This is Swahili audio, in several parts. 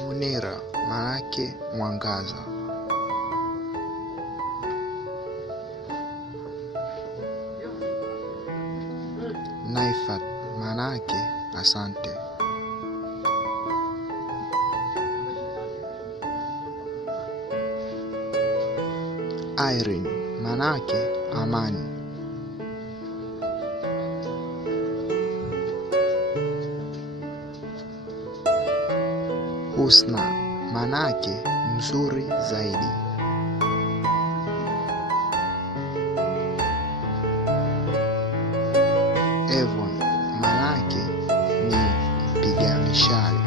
Munira manake mwangaza. Naifat manake asante. Irene manake amani. Husna manake mzuri zaidi. Evon manake ni mpiga mishale.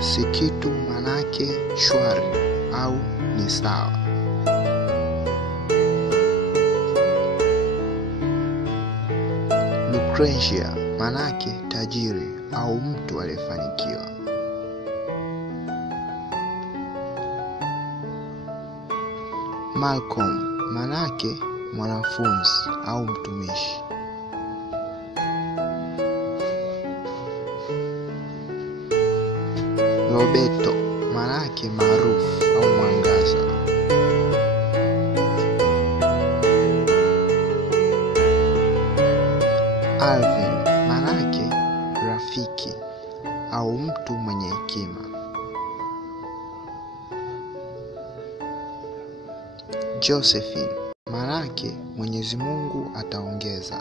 Sikitu manake shwari au ni sawa. Lucretia manake tajiri au mtu aliyefanikiwa. Malcolm manake mwanafunzi au mtumishi. Roberto manake maarufu au mwangaza. Alvin manake rafiki au mtu mwenye hekima. Josephine manake Mwenyezi Mungu ataongeza.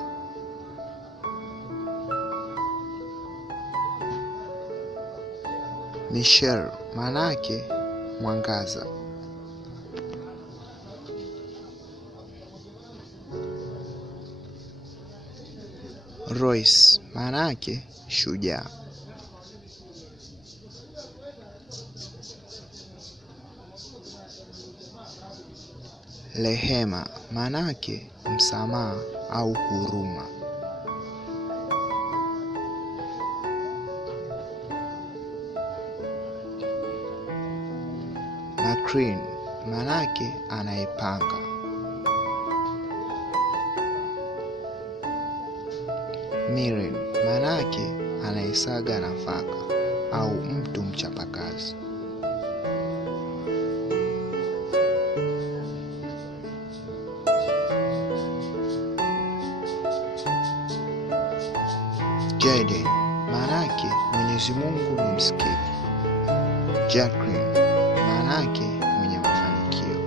Michelle manake mwangaza. Royce manake shujaa. Rehema manake msamaha au huruma. Macrin manake anayepanga. Miren manake anayesaga nafaka au mtu mchapakazi. Jaden manake Mwenyezi Mungu ni msikivu. Jacqueline manake mwenye mafanikio.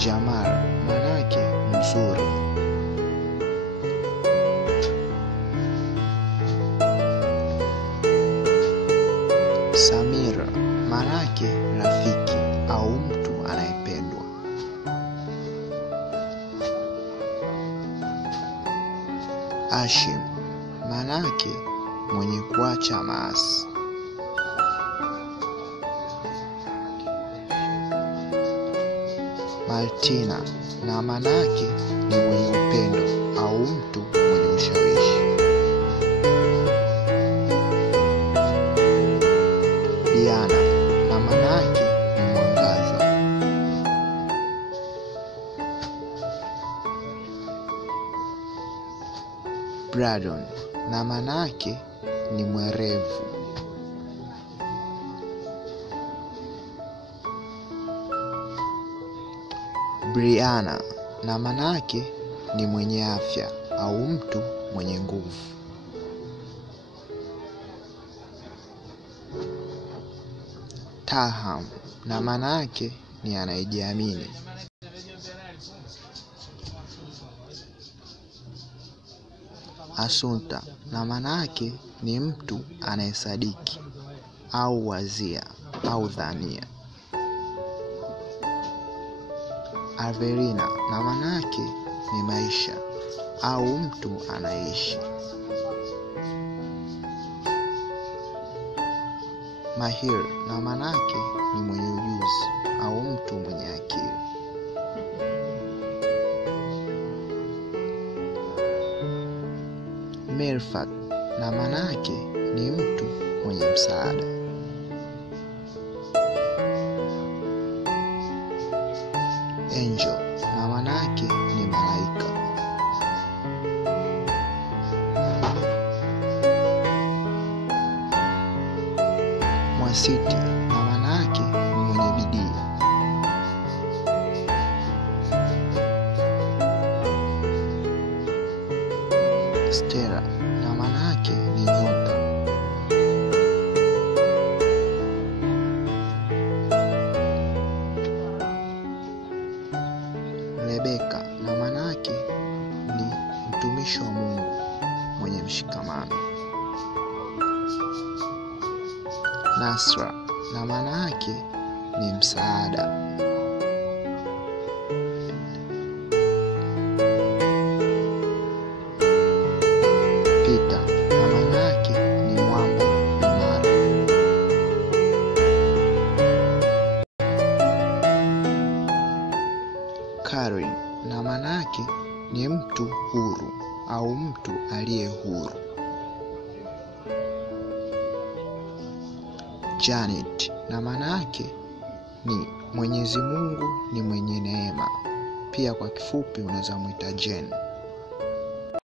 Jamal manake mzuri. Samira manake rafiki au mtu anayependwa. Hashim manake mwenye kuacha maasi. Martina na manake ni mwenye upendo au mtu mwenye ushawishi. Diana na manake ni mwangaza. Brandon na manake ni mwerevu. Brianna na manake ni mwenye afya au mtu mwenye nguvu. Taham na manake ni anayejiamini. Asunta na manake ni mtu anayesadiki au wazia au dhania. Averina na manake ni maisha au mtu anaishi. Mahir na manake ni mwenye ujuzi au mtu mwenye akili. Mirfat na manake ni mtu mwenye msaada. Angel na Stella na maana yake ni nyota. Rebeka na maana yake ni mtumishi wa Mungu mwenye mshikamano. Nasra na maana yake ni msaada. Peter na maana yake ni mwamba imara. Karen na maana yake ni mtu huru au mtu aliye huru. Janet na maana yake ni Mwenyezi Mungu ni mwenye neema. Pia kwa kifupi unaweza muita Jane.